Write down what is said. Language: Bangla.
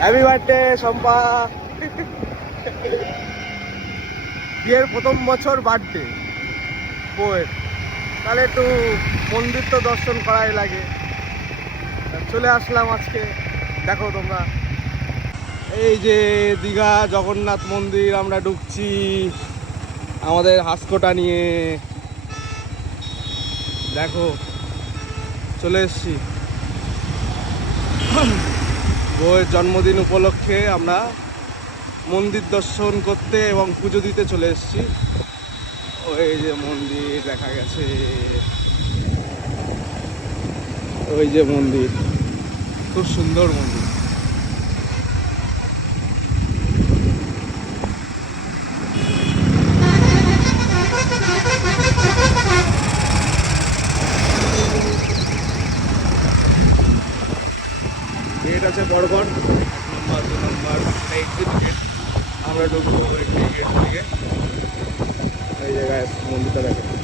Happy birthday Shampa. বিয়ের প্রথম বছর বার্থডে বউয়ের, তাহলে একটু মন্দির তো দর্শন করাই লাগে। চলে আসলাম আজকে, দেখো তোমরা। এই যে দীঘা জগন্নাথ মন্দির আমরা ঢুকছি আমাদের হাসকোটা নিয়ে। দেখো চলে এসছি বউয়ের জন্মদিন উপলক্ষে আমরা মন্দির দর্শন করতে এবং পুজো দিতে চলে এসেছি। ওই যে মন্দির দেখা গেছে, ওই যে মন্দির, খুব সুন্দর মন্দির। গেট আছে বড়গড়, নম্বর 2 নম্বর এক্সিট গেট। আমরা ঢুকবো এই গেট থেকে। এই জায়গায় মন্দিরটা দেখো।